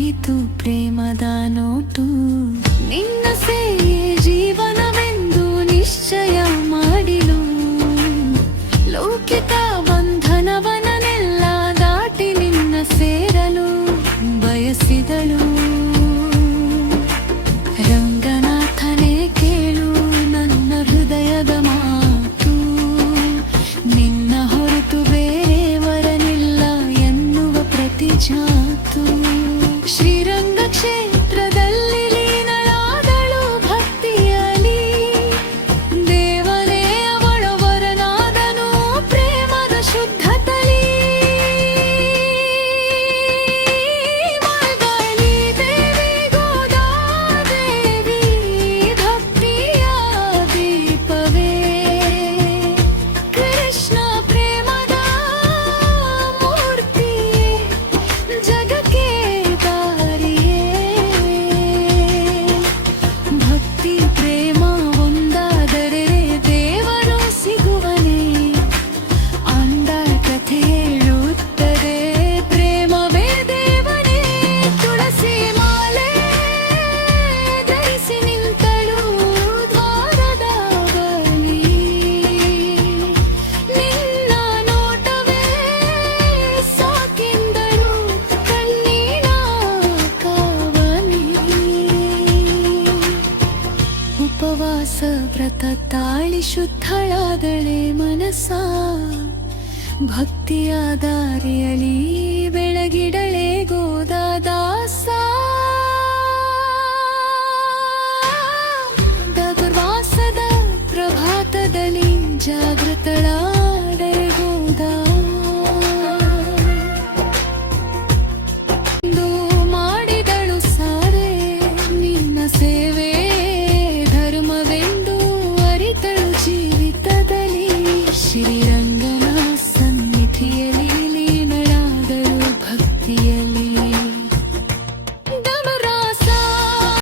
ನೀತು ಪ್ರೇಮದ ನೋಟು. ನಿನ್ನ ಸೇಯೇ ಜೀವನವೆಂದು ನಿಶ್ಚಯ ಮಾಡಿಲು. ಲೌಕಿಕ ಬಂಧನವನ್ನೆಲ್ಲ ದಾಟಿ ನಿನ್ನ ಸೇರಲು ಬಯಸಿದಳು. ರಂಗನಾಥನೇ ಕೇಳು ನನ್ನ ಹೃದಯದ ಮಾತು. ನಿನ್ನ ಹೊರತು ಬೇರೆಯವರನಿಲ್ಲ ಎನ್ನುವ ಪ್ರತಿಜಾತು. ಶ್ರೀರಂಗ ಕ್ಷೇತ್ರದಲ್ಲಿ ಲೀನಳಾದಳು ಭಕ್ತಿಯಲಿ. ದೇವರೇ ಅವಳ ವರನಾದನು ಪ್ರೇಮದ ಶುದ್ಧತಲಿ. ಮಾರ್ಗಳಿ ದೇವಿ ಗೋದಾದೇವಿ ಭಕ್ತಿಯ ದೀಪವೇ. ಕೃಷ್ಣ ಪ್ರೇಮದ ಮೂರ್ತಿಯೇ ಜಗಕ್ಕೆ ದಾರಿಯೇ. ಭಕ್ತಿ ಪ್ರೇಮ ಒಂದಾದರೆ ದೇವರು ಸಿಗುವನೇ. ಅಂದ ಕಥೆ ಹೇಳುತ್ತದೆ ಪ್ರೇಮವೇ ದೇವನೇ. ತುಳಸಿ ಮಾಲೆ ಧರಿಸಿ ನಿಂತಳು ದ್ವಾರದ ಬಳಿ. ನಿನ್ನ ನೋಟವೇ ಸಾಕೆಂದಳು ಕಣ್ಣಿನ ಕಾವಲಿ. ಉಪವಾಸ ವ್ರತ ತಾಳಿ ಶುದ್ಧಳಾದಳೆ ಮನಸ. ಭಕ್ತಿಯ ದಾರಿಯಲಿ ಬೆಳಗಿಡಳೆ ಗೋದಾದಾಸ. ದುರ್ವಾಸದ ಪ್ರಭಾತದಲ್ಲಿ ಜಾಗೃತಳ